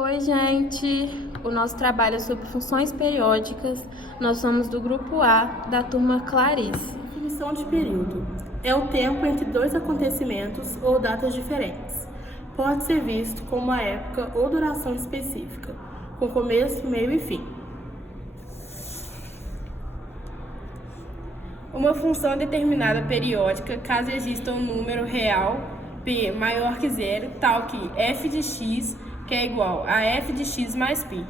Oi, gente! O nosso trabalho é sobre funções periódicas. Nós somos do grupo A, da turma Clarice. Definição de período é o tempo entre dois acontecimentos ou datas diferentes. Pode ser visto como uma época ou duração específica, com começo, meio e fim. Uma função determinada periódica caso exista um número real p maior que zero, tal que f de x que é igual a f de x mais π.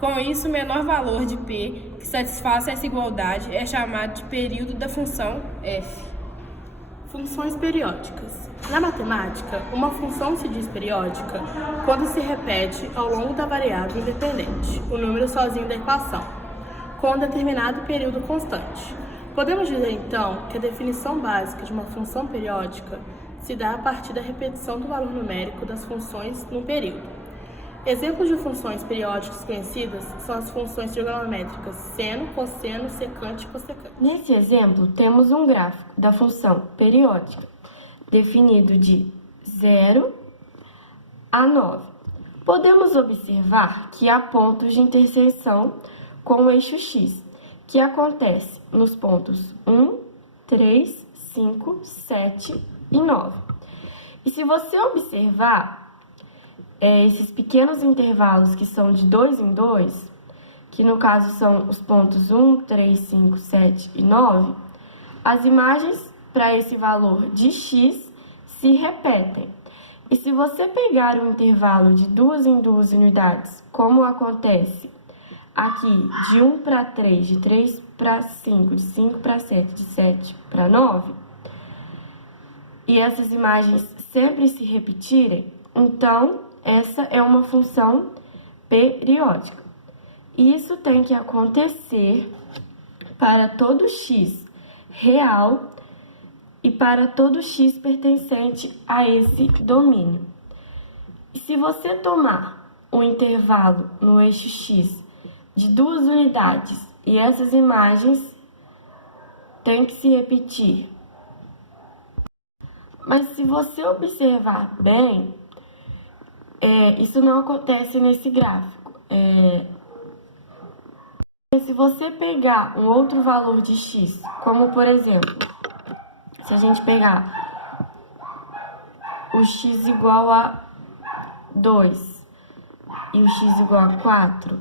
Com isso, o menor valor de p que satisfaça essa igualdade é chamado de período da função f. Funções periódicas. Na matemática, uma função se diz periódica quando se repete ao longo da variável independente, o número sozinho da equação, com um determinado período constante. Podemos dizer, então, que a definição básica de uma função periódica se dá a partir da repetição do valor numérico das funções num período. Exemplos de funções periódicas conhecidas são as funções trigonométricas seno, cosseno, secante e cossecante. Nesse exemplo, temos um gráfico da função periódica, definido de 0 a 9. Podemos observar que há pontos de interseção com o eixo x, que acontece nos pontos 1, 3, 5, 7 e 9. E se você observar esses pequenos intervalos que são de 2 em 2, que no caso são os pontos 1, 3, 5, 7 e 9, as imagens para esse valor de x se repetem. E se você pegar um intervalo de 2 em 2 unidades, como acontece aqui de 1 para 3, de 3 para 5, de 5 para 7, de 7 para 9, e essas imagens sempre se repetirem, então essa é uma função periódica. Isso tem que acontecer para todo x real e para todo x pertencente a esse domínio. E se você tomar um intervalo no eixo x de 2 unidades e essas imagens têm que se repetir. Mas se você observar bem, isso não acontece nesse gráfico. Se você pegar um outro valor de x, como por exemplo, se a gente pegar o x igual a 2 e o x igual a 4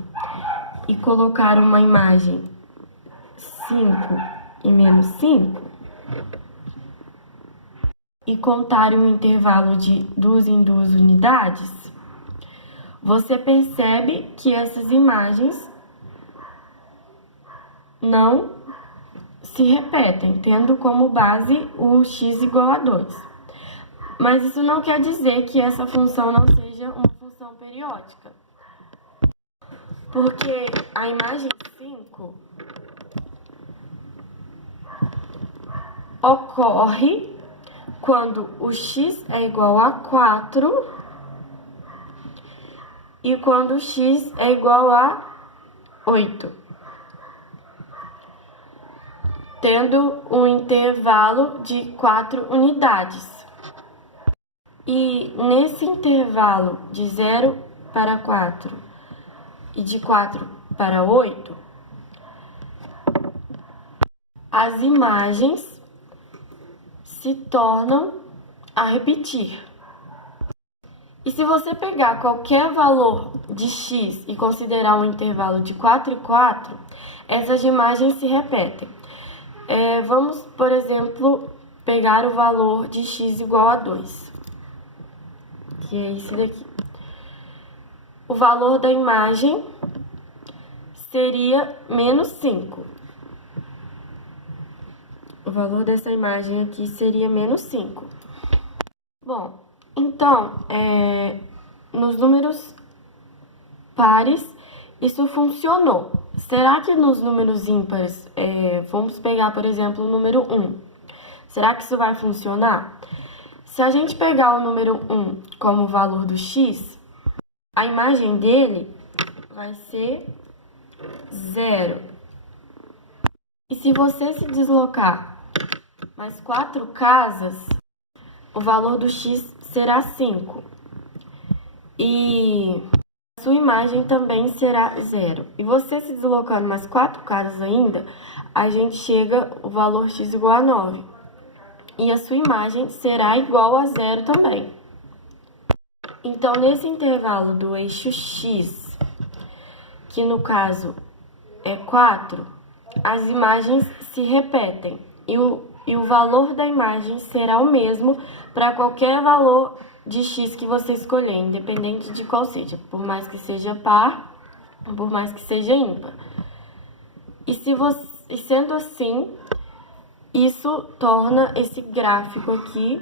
e colocar uma imagem 5 e menos 5 e contar um intervalo de 2 em 2 unidades, você percebe que essas imagens não se repetem, tendo como base o x igual a 2. Mas isso não quer dizer que essa função não seja uma função periódica, porque a imagem 5 ocorre quando o x é igual a 4 e quando o x é igual a 8, tendo um intervalo de 4 unidades. E nesse intervalo de 0 para 4 e de 4 para 8, as imagens se tornam a repetir. E se você pegar qualquer valor de x e considerar um intervalo de 4 e 4, essas imagens se repetem. Vamos, por exemplo, pegar o valor de x igual a 2, que é esse daqui. O valor da imagem seria menos 5. O valor dessa imagem aqui seria menos 5. Bom, então, nos números pares, isso funcionou. Será que nos números ímpares, vamos pegar, por exemplo, o número 1, será que isso vai funcionar? Se a gente pegar o número 1 como valor do x, a imagem dele vai ser 0. E se você se deslocar mais 4 casas, o valor do x será 5. E sua imagem também será 0. E você se deslocando mais 4 casas ainda, a gente chega o valor x igual a 9. E a sua imagem será igual a 0 também. Então, nesse intervalo do eixo x, que no caso é 4, as imagens se repetem. E o valor da imagem será o mesmo para qualquer valor de x que você escolher, independente de qual seja, por mais que seja par, por mais que seja ímpar. E sendo assim, isso torna esse gráfico aqui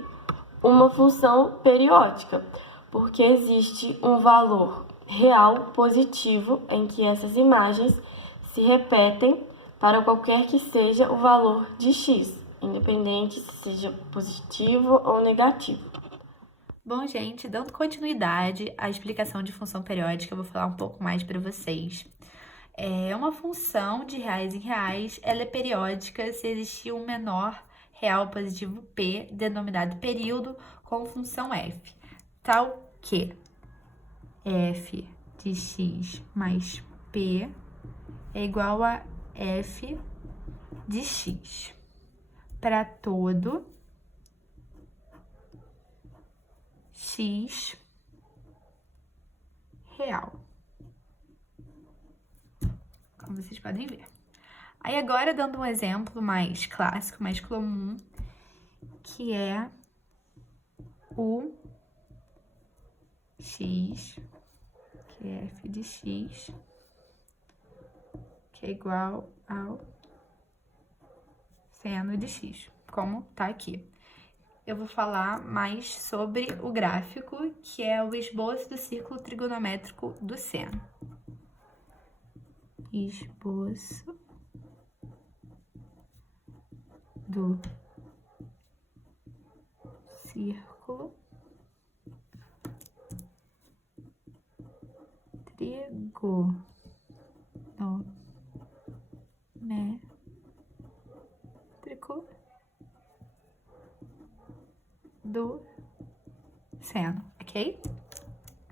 uma função periódica, porque existe um valor real positivo em que essas imagens se repetem para qualquer que seja o valor de x, independente se seja positivo ou negativo. Bom, gente, dando continuidade à explicação de função periódica, eu vou falar um pouco mais para vocês. Uma função de reais em reais, ela é periódica se existir um menor real positivo p, denominado período, com função f, tal que f de x mais p é igual a f de x para todo x real, como vocês podem ver. Aí agora, dando um exemplo mais clássico, mais comum, que é o x, que é f de x, que é igual ao seno de x, como tá aqui. Eu vou falar mais sobre o gráfico, que é o esboço do círculo trigonométrico do seno. Esboço do círculo trigonométrico do seno, ok?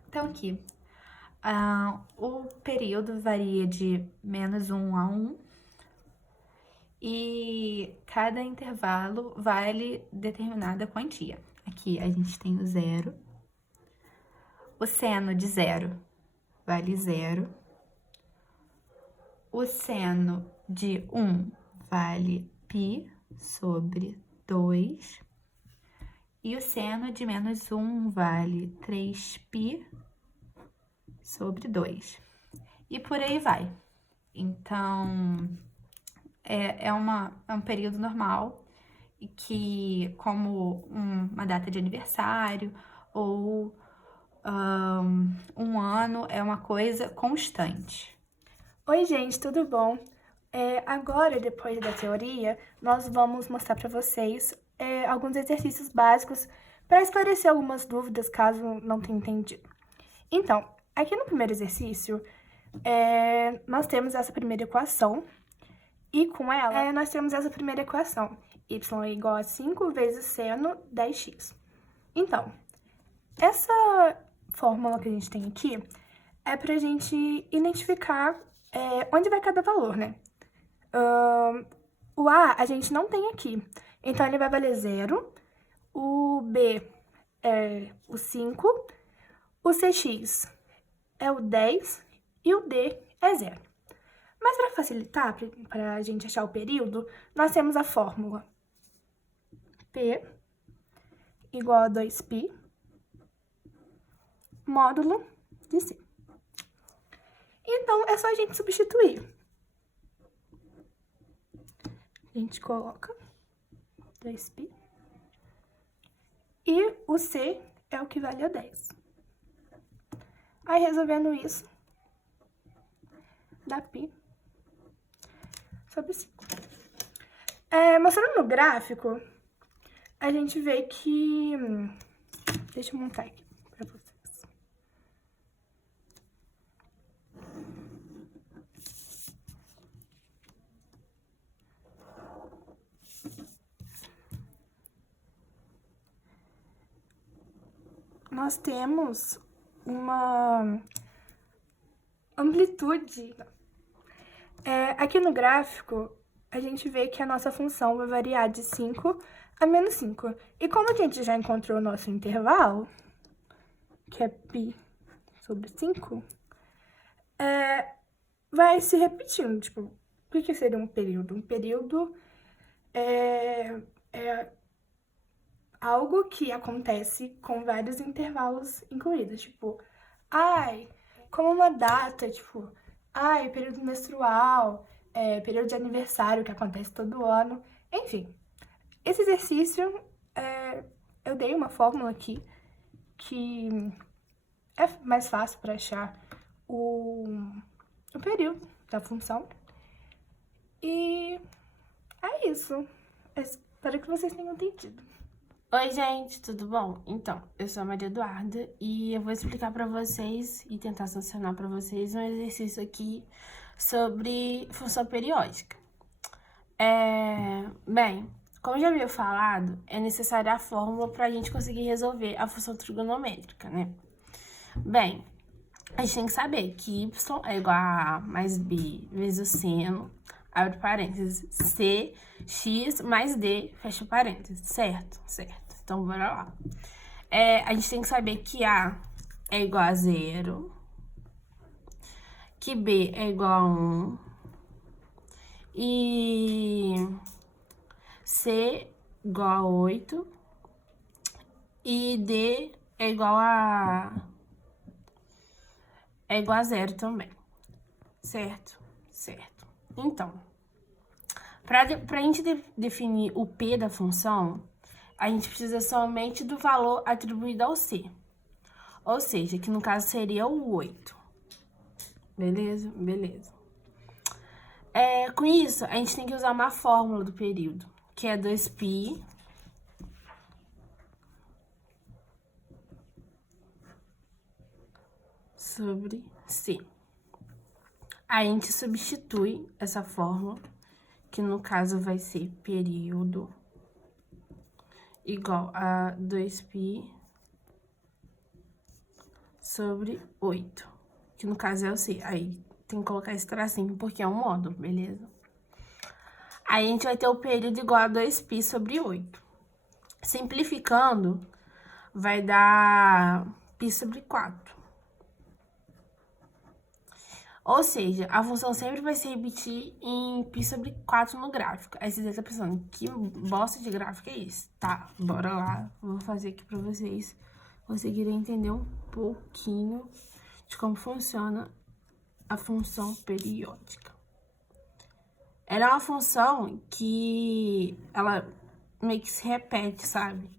Então, aqui, o período varia de -1 a 1 e cada intervalo vale determinada quantia. Aqui a gente tem o 0, o seno de 0 vale 0, o seno de 1 vale π sobre 2, e o seno de -1 vale 3π sobre 2. E por aí vai. Então, é um período normal, e que, como uma data de aniversário ou um ano, é uma coisa constante. Oi, gente, tudo bom? Agora, depois da teoria, nós vamos mostrar para vocês alguns exercícios básicos para esclarecer algumas dúvidas, caso não tenha entendido. Então, aqui no primeiro exercício, nós temos essa primeira equação, e com ela, nós temos essa primeira equação, y é igual a 5 vezes seno 10x. Então, essa fórmula que a gente tem aqui é para a gente identificar onde vai cada valor, né? O A gente não tem aqui, então ele vai valer 0, o B é o 5, o CX é o 10 e o D é 0. Mas para facilitar, para a gente achar o período, nós temos a fórmula P igual a 2π módulo de C. Então, é só a gente substituir. A gente coloca 2π e o C é o que vale a 10. Aí, resolvendo isso, dá π sobre 5. Mostrando no gráfico, a gente vê que... Deixa eu montar aqui para vocês. Nós temos amplitude. Aqui no gráfico, a gente vê que a nossa função vai variar de 5 a menos 5. E como a gente já encontrou o nosso intervalo, que é π sobre 5, vai se repetindo. Tipo, o que seria um período? Um período é algo que acontece com vários intervalos incluídos. Tipo, como uma data, tipo, período menstrual, período de aniversário que acontece todo ano. Enfim, esse exercício, eu dei uma fórmula aqui que é mais fácil para achar o período da função. E é isso. Espero que vocês tenham entendido. Oi, gente, tudo bom? Então, eu sou a Maria Eduarda e eu vou explicar pra vocês e tentar solucionar pra vocês um exercício aqui sobre função periódica. Bem, como já havia falado, é necessária a fórmula pra gente conseguir resolver a função trigonométrica, né? Bem, a gente tem que saber que y é igual a A mais B vezes o seno, abre parênteses, C, x mais D, fecha parênteses, certo? Certo. Então, bora lá. A gente tem que saber que A é igual a 0, que B é igual a 1, e C igual a 8, e D é igual a 0 também, certo? Certo. Então, para a gente definir o P da função, a gente precisa somente do valor atribuído ao C. Ou seja, que no caso seria o 8. Beleza? Beleza. Com isso, a gente tem que usar uma fórmula do período, que é 2π sobre C. A gente substitui essa fórmula, que no caso vai ser período igual a 2π sobre 8, que no caso é o C. Aí tem que colocar esse tracinho porque é um módulo, beleza? Aí a gente vai ter o período igual a 2π sobre 8. Simplificando, vai dar π sobre 4. Ou seja, a função sempre vai se repetir em π sobre 4 no gráfico. Aí você deve estar pensando, que bosta de gráfico é esse? Tá, bora lá. Vou fazer aqui pra vocês conseguirem entender um pouquinho de como funciona a função periódica. Ela é uma função que ela meio que se repete, sabe?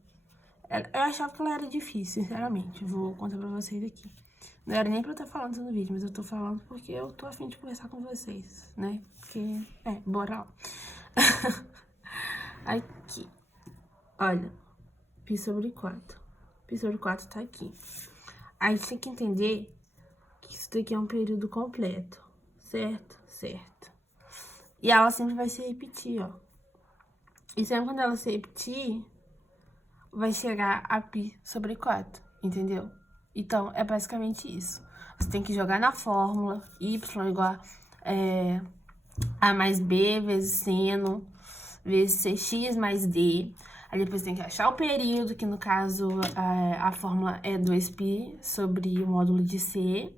Eu achava que ela era difícil, sinceramente. Vou contar pra vocês aqui. Não era nem pra eu estar falando isso no vídeo, mas eu tô falando porque eu tô a fim de conversar com vocês, né? Porque, bora lá. Aqui. Olha, π sobre 4. π sobre 4 tá aqui. A gente tem que entender que isso daqui é um período completo, certo? Certo. E ela sempre vai se repetir, ó. E sempre quando ela se repetir, vai chegar a π sobre 4, entendeu? Então, é basicamente isso. Você tem que jogar na fórmula y igual a mais b vezes seno vezes cx mais d. Aí depois tem que achar o período, que no caso a fórmula é 2π sobre o módulo de c.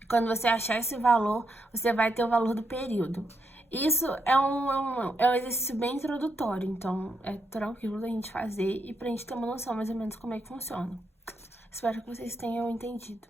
E quando você achar esse valor, você vai ter o valor do período. Isso é um exercício bem introdutório, então é tranquilo da gente fazer e pra gente ter uma noção mais ou menos como é que funciona. Espero que vocês tenham entendido.